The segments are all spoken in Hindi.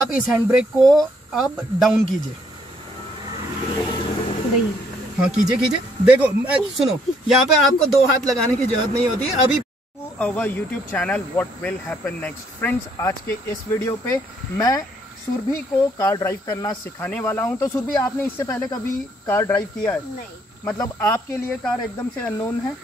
आप इस हैंड ब्रेक को अब डाउन कीजिए। हाँ कीजिए। देखो सुनो, यहाँ पे आपको 2 हाथ लगाने की जरूरत नहीं होती। अभी our YouTube channel what will happen next. Friends, आज के इस वीडियो पे मैं सुरभि को कार ड्राइव करना सिखाने वाला हूँ। तो सुरभि, आपने इससे पहले कभी कार ड्राइव किया है? नहीं। मतलब आपके लिए कार एकदम से अननोन है?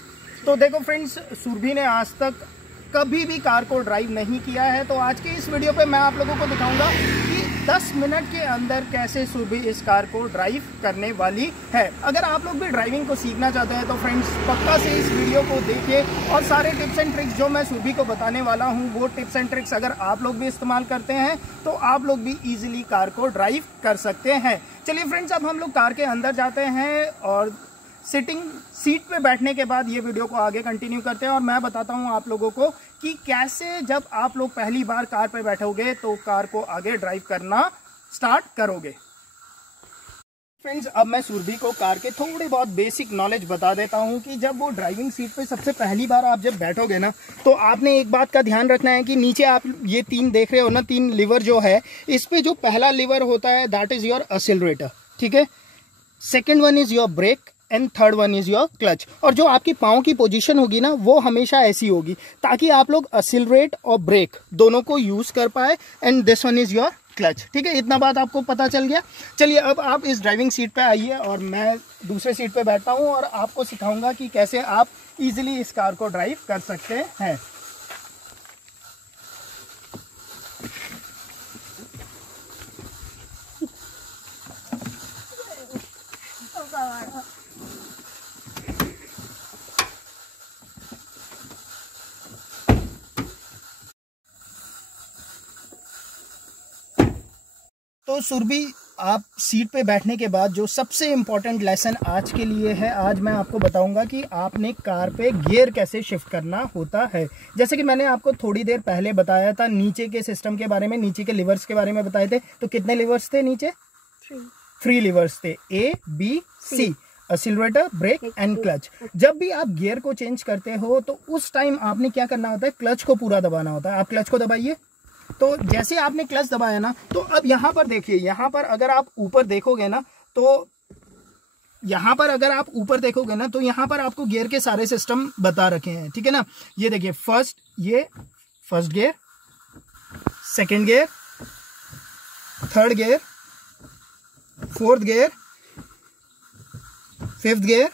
तो देखो फ्रेंड्स, सुरभि ने आज तक कभी भी कार को ड्राइव नहीं किया है। तो आज के इस वीडियो पे मैं आप लोगों को दिखाऊंगा कि 10 मिनट के अंदर कैसे सुरभि इस कार को ड्राइव करने वाली है। अगर आप लोग भी ड्राइविंग को सीखना चाहते हैं तो फ्रेंड्स पक्का से इस वीडियो को देखिए, और सारे टिप्स एंड ट्रिक्स जो मैं सुरभि को बताने वाला हूँ वो टिप्स एंड ट्रिक्स अगर आप लोग भी इस्तेमाल करते हैं तो आप लोग भी ईजिली कार को ड्राइव कर सकते हैं। चलिए फ्रेंड्स, अब हम लोग कार के अंदर जाते हैं और सिटिंग सीट पे बैठने के बाद ये वीडियो को आगे कंटिन्यू करते हैं और मैं बताता हूँ आप लोगों को कि कैसे जब आप लोग पहली बार कार पे बैठोगे तो कार को आगे ड्राइव करना स्टार्ट करोगे। फ्रेंड्स, अब मैं सुरभि को कार के थोड़े बहुत बेसिक नॉलेज बता देता हूँ कि जब वो ड्राइविंग सीट पे सबसे पहली बार आप जब बैठोगे ना, तो आपने एक बात का ध्यान रखना है कि नीचे आप ये 3 देख रहे हो ना, 3 लीवर जो है, इस पे जो पहला लीवर होता है दैट इज योर एक्सीलरेटर, ठीक है। Second one is your brake and third one is your clutch. और जो आपकी पाँव की पोजीशन होगी ना वो हमेशा ऐसी होगी ताकि आप लोग एक्सीलरेट और ब्रेक दोनों को यूज कर पाए। And this one is your clutch, ठीक है। इतना बात आपको पता चल गया। चलिए अब आप इस ड्राइविंग सीट पे आइए और मैं दूसरे सीट पे बैठता हूँ और आपको सिखाऊंगा कि कैसे आप इजीली इस कार को ड्राइव कर सकते हैं। तो सुरभि, आप सीट पे बैठने के बाद जो सबसे इम्पोर्टेंट लेसन आज के लिए है, आज मैं आपको बताऊंगा कि आपने कार पे गियर कैसे शिफ्ट करना होता है। जैसे कि मैंने आपको थोड़ी देर पहले बताया था नीचे के सिस्टम के बारे में, नीचे के लिवर्स के बारे में बताए थे। तो कितने लिवर्स थे नीचे? 3 लिवर्स थे, A, B, C, accelerator, brake and clutch. जब भी आप गियर को चेंज करते हो तो उस टाइम आपने क्या करना होता है, क्लच को पूरा दबाना होता है। आप क्लच को दबाइए। तो जैसे आपने क्लच दबाया ना, तो अब यहाँ पर देखिए, यहाँ पर अगर आप ऊपर देखोगे ना, तो यहाँ पर अगर आप ऊपर देखोगे ना तो यहाँ पर आपको गियर के सारे सिस्टम बता रखे हैं, ठीक है ना। ये देखिए, first gear, second gear, third gear, fourth gear, fifth gear,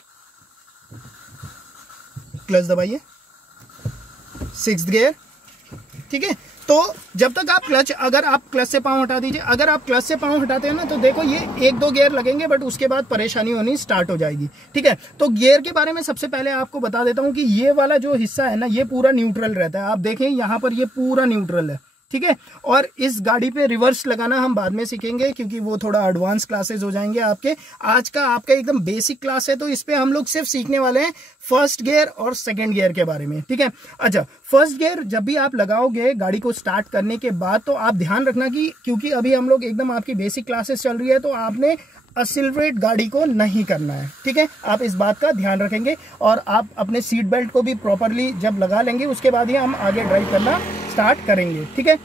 clutch दबाइए, सिक्स्थ गियर, ठीक है। तो जब तक आप क्लच, अगर आप क्लच से पांव हटा दीजिए, अगर आप क्लच से पांव हटाते हैं ना तो देखो ये 1-2 गियर लगेंगे बट उसके बाद परेशानी होनी स्टार्ट हो जाएगी, ठीक है। तो गियर के बारे में सबसे पहले आपको बता देता हूं कि ये वाला जो हिस्सा है ना, ये पूरा न्यूट्रल रहता है। आप देखें यहाँ पर ये पूरा न्यूट्रल है, ठीक है। और इस गाड़ी पे रिवर्स लगाना हम बाद में सीखेंगे क्योंकि वो थोड़ा एडवांस क्लासेस हो जाएंगे आपके। आज का आपका एकदम बेसिक क्लास है, तो इस पे हम लोग सिर्फ सीखने वाले हैं फर्स्ट गियर और सेकंड गियर के बारे में, ठीक है। अच्छा, फर्स्ट गियर जब भी आप लगाओगे गाड़ी को स्टार्ट करने के बाद, तो आप ध्यान रखना कि क्योंकि अभी हम लोग एकदम आपकी बेसिक क्लासेस चल रही है, तो आपने एक्सीलरेट गाड़ी को नहीं करना है, ठीक है। आप इस बात का ध्यान रखेंगे और आप अपने सीट बेल्ट को भी प्रॉपरली जब लगा लेंगे उसके बाद ही हम आगे ड्राइव करना स्टार्ट करेंगे, ठीक है।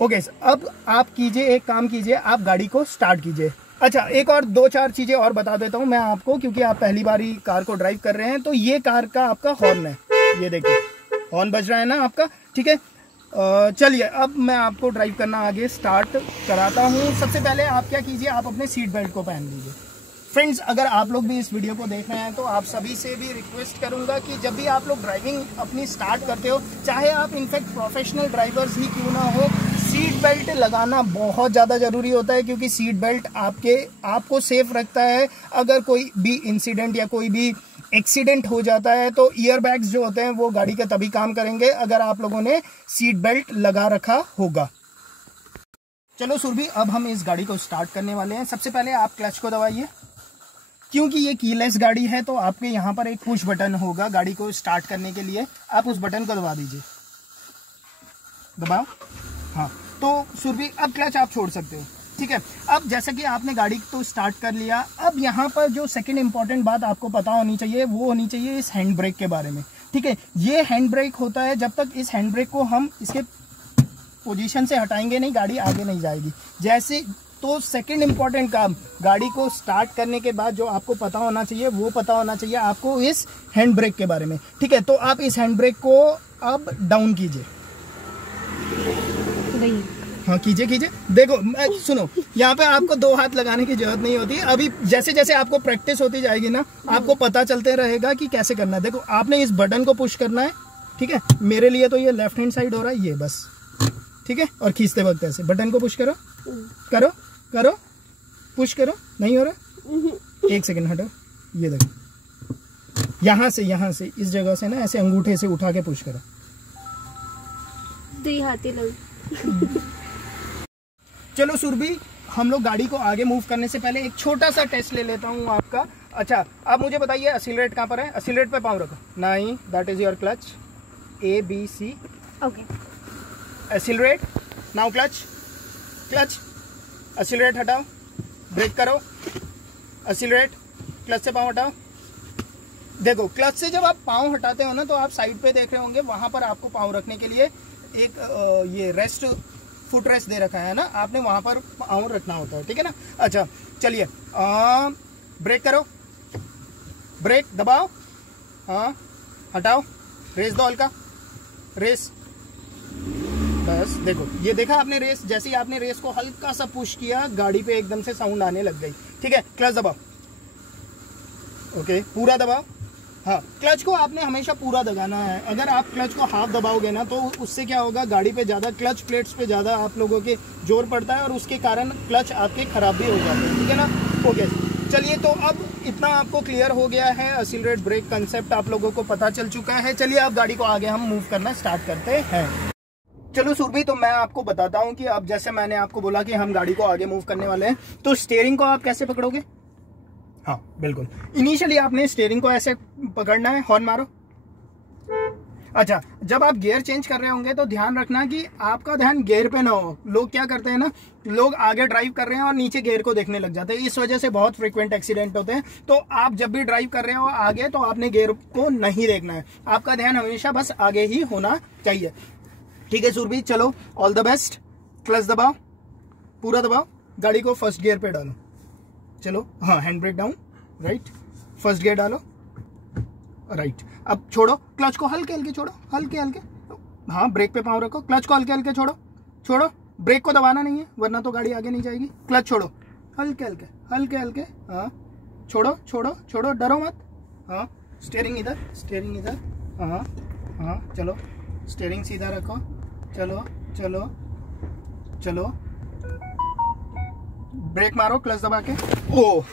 ओके, अब आप कीजिए, एक काम कीजिए, आप गाड़ी को स्टार्ट कीजिए। अच्छा, एक और 2-4 चीजें और बता देता हूं मैं आपको, क्योंकि आप पहली बार ही कार को ड्राइव कर रहे हैं। तो ये कार का आपका हॉर्न है, ये देखिए हॉर्न बज रहा है ना आपका, ठीक है। चलिए अब मैं आपको ड्राइव करना आगे स्टार्ट कराता हूँ। सबसे पहले आप क्या कीजिए, आप अपने सीट बेल्ट को पहन लीजिए। फ्रेंड्स, अगर आप लोग भी इस वीडियो को देख रहे हैं तो आप सभी से भी रिक्वेस्ट करूंगा कि जब भी आप लोग ड्राइविंग अपनी स्टार्ट करते हो, चाहे आप इनफैक्ट प्रोफेशनल ड्राइवर्स ही क्यों ना हो, सीट बेल्ट लगाना बहुत ज़्यादा ज़रूरी होता है क्योंकि सीट बेल्ट आपको सेफ रखता है। अगर कोई भी इंसिडेंट या कोई भी एक्सीडेंट हो जाता है तो ईयर बैग्स जो होते हैं वो गाड़ी के तभी काम करेंगे अगर आप लोगों ने सीट बेल्ट लगा रखा होगा। चलो सुरभि, अब हम इस गाड़ी को स्टार्ट करने वाले हैं। सबसे पहले आप क्लच को दबाइए। क्योंकि ये कीलेस गाड़ी है तो आपके यहाँ पर एक पुश बटन होगा गाड़ी को स्टार्ट करने के लिए, आप उस बटन को दबा दीजिए। दबाओ, हाँ। तो सुरभि, अब क्लच आप छोड़ सकते हो, ठीक है। अब जैसे कि आपने गाड़ी तो स्टार्ट कर लिया, अब यहाँ पर जो सेकंड इंपॉर्टेंट बात आपको पता होनी चाहिए वो होनी चाहिए इस हैंड ब्रेक के बारे में, ठीक है। ये हैंड ब्रेक होता है, जब तक इस हैंड ब्रेक को हम इसके पोजीशन से हटाएंगे नहीं, गाड़ी आगे नहीं जाएगी। जैसे तो सेकंड इंपॉर्टेंट काम, गाड़ी को स्टार्ट करने के बाद जो आपको पता होना चाहिए वो पता होना चाहिए आपको इस हैंड ब्रेक के बारे में, ठीक है। तो आप इस हैंड ब्रेक को अब डाउन कीजिए, हाँ कीजिए। देखो सुनो, यहाँ पे आपको 2 हाथ लगाने की जरूरत नहीं होती। अभी जैसे जैसे आपको प्रैक्टिस होती जाएगी ना, आपको पता चलते रहेगा कि कैसे करना है। देखो आपने इस बटन को पुश करना है, ठीक है। मेरे लिए तो ये लेफ्ट हैंड साइड हो रहा है, ये बस, ठीक है। और खींचते वक्त ऐसे बटन को पुश करो, करो, पुश करो, नहीं हो रहा, 1 सेकंड हटो, ये देखो यहाँ से इस जगह से ना ऐसे अंगूठे से उठा के पुश करो। 2 हाथी लोग। चलो सुरभि, हम लोग गाड़ी को आगे मूव करने से पहले एक छोटा सा टेस्ट ले लेता हूँ आपका। अच्छा आप मुझे बताइए एक्सीलरेट कहाँ पर है? एक्सीलरेट पे पाँव रखो, नहीं, that is your clutch, ABC, okay. Accelerate, now clutch, accelerate हटाओ, ब्रेक करो, एक्सीलरेट, क्लच से पाँव हटाओ। देखो क्लच से जब आप पाँव हटाते हो ना, तो आप साइड पे देख रहे होंगे, वहां पर आपको पाँव रखने के लिए एक ये रेस्ट, फुट रेस्ट दे रखा है ना, आपने वहां पर पाँव रखना होता है, ठीक है ना। अच्छा चलिए, ब्रेक करो, ब्रेक दबाओ, हाँ हटाओ, रेस दो हल्का, रेस, बस। देखो ये देखा आपने रेस, जैसे ही आपने रेस को हल्का सा पुश किया, गाड़ी पे एकदम से साउंड आने लग गई, ठीक है। क्लच दबाओ, ओके, पूरा दबाओ, हाँ। क्लच को आपने हमेशा पूरा दबाना है। अगर आप क्लच को हाफ दबाओगे ना, तो उससे क्या होगा, गाड़ी पे ज़्यादा, क्लच प्लेट्स पे ज़्यादा आप लोगों के जोर पड़ता है और उसके कारण क्लच आपके खराब भी हो जाते हैं, ठीक है ना। ओके चलिए, तो अब इतना आपको क्लियर हो गया है, एक्सीलरेट ब्रेक कंसेप्ट आप लोगों को पता चल चुका है। चलिए अब गाड़ी को आगे हम मूव करना स्टार्ट करते हैं। चलो सुरभि, तो मैं आपको बताता हूँ कि अब जैसे मैंने आपको बोला कि हम गाड़ी को आगे मूव करने वाले हैं, तो स्टीयरिंग को आप कैसे पकड़ोगे? हाँ बिल्कुल, इनिशियली आपने स्टीयरिंग को ऐसे पकड़ना है, हॉर्न मारो। अच्छा, जब आप गियर चेंज कर रहे होंगे तो ध्यान रखना कि आपका ध्यान गियर पे ना हो। लोग क्या करते हैं ना, लोग आगे ड्राइव कर रहे हैं और नीचे गियर को देखने लग जाते हैं, इस वजह से बहुत फ्रीक्वेंट एक्सीडेंट होते हैं। तो आप जब भी ड्राइव कर रहे हो आगे, तो आपने गियर को नहीं देखना है, आपका ध्यान हमेशा बस आगे ही होना चाहिए, ठीक है सुरभि। चलो ऑल द बेस्ट, क्लच दबाओ, पूरा दबाओ, गाड़ी को फर्स्ट गियर पे डालो, चलो, हाँ hand brake down, right, first gear डालो, राइट। अब छोड़ो, क्लच को हल्के हल्के छोड़ो, हल्के हल्के, हाँ ब्रेक पे पाँव रखो, क्लच को हल्के हल्के छोड़ो, ब्रेक को दबाना नहीं है वरना तो गाड़ी आगे नहीं जाएगी। क्लच छोड़ो, हल्के हल्के, हाँ छोड़ो, डरो मत, हाँ। स्टीयरिंग इधर, हाँ चलो, स्टीयरिंग सीधा रखो, चलो, ब्रेक मारो क्लच दबा के। ओह,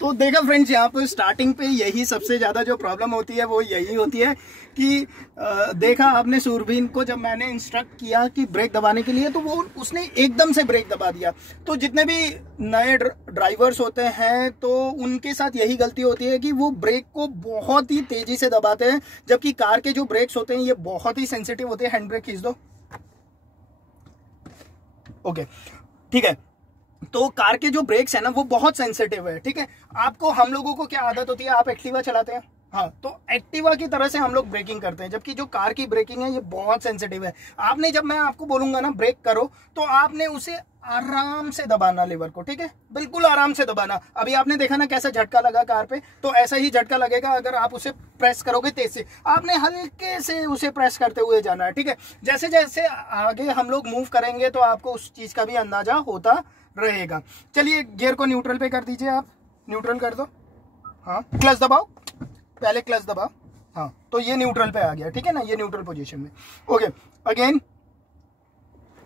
तो देखा फ्रेंड्स, यहाँ पर स्टार्टिंग पे यही सबसे ज्यादा जो प्रॉब्लम होती है वो यही होती है कि देखा आपने सुरभीन को जब मैंने इंस्ट्रक्ट किया कि ब्रेक दबाने के लिए, तो वो उसने एकदम से ब्रेक दबा दिया। तो जितने भी नए ड्राइवर्स होते हैं तो उनके साथ यही गलती होती है कि वो ब्रेक को बहुत ही तेजी से दबाते हैं, जबकि कार के जो ब्रेक्स होते हैं ये बहुत ही सेंसिटिव होते हैं। हैंड ब्रेक खींच दो, ओके ठीक है। तो कार के जो ब्रेक्स है ना वो बहुत सेंसिटिव है, ठीक है। आपको, हम लोगों को क्या आदत होती है, आप एक्टिवा चलाते हैं, हाँ, तो एक्टिवा की तरह से हम लोग ब्रेकिंग करते हैं, जबकि जो कार की ब्रेकिंग है ये बहुत सेंसिटिव है। आपने, जब मैं आपको बोलूंगा ना ब्रेक करो, तो आपने उसे आराम से दबाना, लीवर को, ठीक है, बिल्कुल आराम से दबाना। अभी आपने देखा ना कैसा झटका लगा कार पे, तो ऐसा ही झटका लगेगा अगर आप उसे प्रेस करोगे तेज से। आपने हल्के से उसे प्रेस करते हुए जाना है, ठीक है। जैसे जैसे आगे हम लोग मूव करेंगे तो आपको उस चीज का भी अंदाजा होता रहेगा। चलिए गियर को न्यूट्रल पे कर दीजिए, आप न्यूट्रल कर दो, हाँ। क्लच दबाओ, पहले क्लच दबाओ, हाँ, तो ये न्यूट्रल पे आ गया, ठीक है ना, ये न्यूट्रल पोजीशन में। ओके, अगेन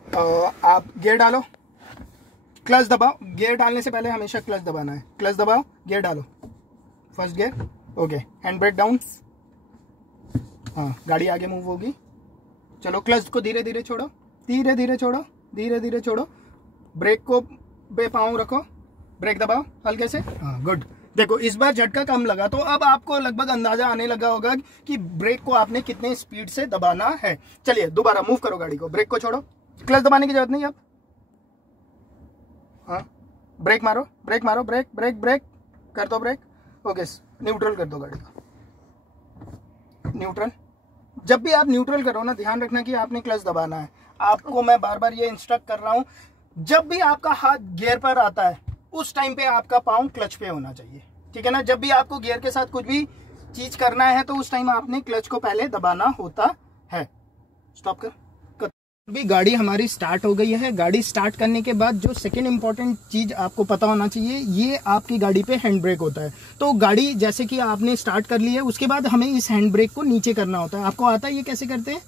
आप गियर डालो, क्लच दबाओ। गियर डालने से पहले हमेशा क्लच दबाना है, क्लच दबाओ, गियर डालो, first gear, okay, hand brake down, हाँ, गाड़ी आगे मूव होगी। चलो क्लच को धीरे धीरे छोड़ो, धीरे छोड़ो, ब्रेक को पे पाँव रखो, ब्रेक दबाओ हल्के से, हाँ गुड। देखो इस बार झटका कम लगा, तो अब आपको लगभग अंदाजा आने लगा होगा कि ब्रेक को आपने कितने स्पीड से दबाना है। चलिए दोबारा मूव करो गाड़ी को, ब्रेक को छोड़ो, क्लच दबाने की जरूरत नहीं अब, हाँ, ब्रेक मारो, ब्रेक कर दो ब्रेक, ओके, न्यूट्रल कर दो गाड़ी को, न्यूट्रल, जब भी आप न्यूट्रल करो ना, ध्यान रखना कि आपने क्लच दबाना है। आपको मैं बार बार ये इंस्ट्रक्ट कर रहा हूँ, जब भी आपका हाथ गियर पर आता है उस टाइम पे आपका पाँव क्लच पे होना चाहिए, ठीक है ना। जब भी आपको गियर के साथ कुछ भी चीज करना है तो उस टाइम आपने क्लच को पहले दबाना होता है। स्टॉप कर। अभी गाड़ी हमारी स्टार्ट हो गई है। गाड़ी स्टार्ट करने के बाद जो सेकंड इंपॉर्टेंट चीज आपको पता होना चाहिए, ये आपकी गाड़ी पे हैंड ब्रेक होता है। तो गाड़ी जैसे कि आपने स्टार्ट कर ली है, उसके बाद हमें इस हैंड ब्रेक को नीचे करना होता है। आपको आता है ये कैसे करते हैं?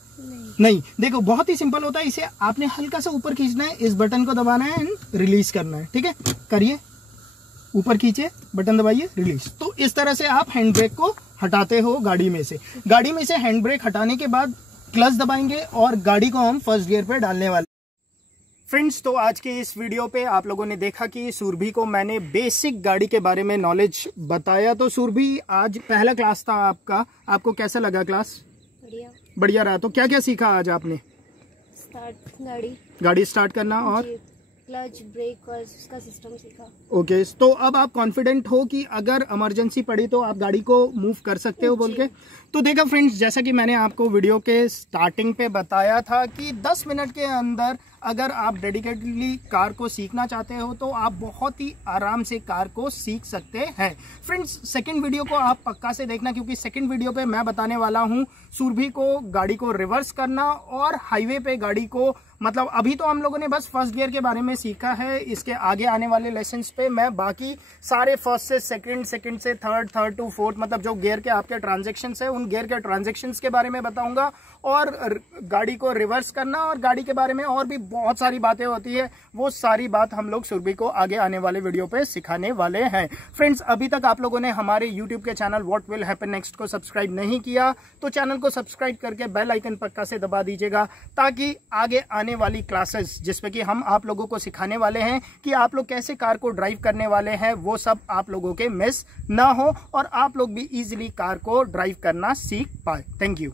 नहीं, देखो बहुत ही सिंपल होता है। इसे आपने हल्का सा ऊपर खींचना है, इस बटन को दबाना है एंड रिलीज करना है, ठीक है। करिए, ऊपर खींचे, बटन दबाइए, रिलीज। तो इस तरह से आप हैंड ब्रेक को हटाते हो गाड़ी में से। गाड़ी में से हैंड ब्रेक हटाने के बाद क्लच दबाएंगे और गाड़ी को हम फर्स्ट गियर पे डालने वाले। फ्रेंड्स, तो आज के इस वीडियो पे आप लोगों ने देखा कि सुरभि को मैंने बेसिक गाड़ी के बारे में नॉलेज बताया। तो सुरभि, आज पहला क्लास था आपका, आपको कैसा लगा क्लास? बढ़िया रहा। तो क्या क्या सीखा आज आपने? गाड़ी स्टार्ट करना और क्लच, ब्रेक और उसका सिस्टम सीखा। ओके, तो अब आप कॉन्फिडेंट हो कि अगर इमरजेंसी पड़ी तो आप गाड़ी को मूव कर सकते हो बोल के। तो देखा फ्रेंड्स, जैसा कि मैंने आपको वीडियो के स्टार्टिंग पे बताया था कि 10 मिनट के अंदर अगर आप डेडिकेटली कार को सीखना चाहते हो तो आप बहुत ही आराम से कार को सीख सकते हैं। फ्रेंड्स, सेकंड वीडियो को आप पक्का से देखना, क्योंकि सेकंड वीडियो पे मैं बताने वाला हूं सुरभि को गाड़ी को रिवर्स करना और हाईवे पे गाड़ी को, मतलब अभी तो हम लोगों ने बस फर्स्ट गियर के बारे में सीखा है। इसके आगे आने वाले लेसन्स पे मैं बाकी सारे फर्स्ट से सेकंड, सेकंड से थर्ड, थर्ड टू फोर्थ, मतलब जो गियर के आपके ट्रांजैक्शंस है उन गियर के ट्रांजैक्शंस के बारे में बताऊंगा, और गाड़ी को रिवर्स करना और गाड़ी के बारे में और भी बहुत सारी बातें होती है। वो सारी बात हम लोग सुरभि को आगे आने वाले वीडियो पे सिखाने वाले हैं। फ्रेंड्स, अभी तक आप लोगों ने हमारे यूट्यूब के channel what will happen next को सब्सक्राइब नहीं किया तो चैनल को सब्सक्राइब करके बेल आइकन पक्का से दबा दीजिएगा, ताकि आगे आने वाली क्लासेस जिसमें कि हम आप लोगों को सिखाने वाले हैं कि आप लोग कैसे कार को ड्राइव करने वाले हैं, वो सब आप लोगों के मिस ना हो और आप लोग भी इजीली कार को ड्राइव करना सीख पाए। Thank you.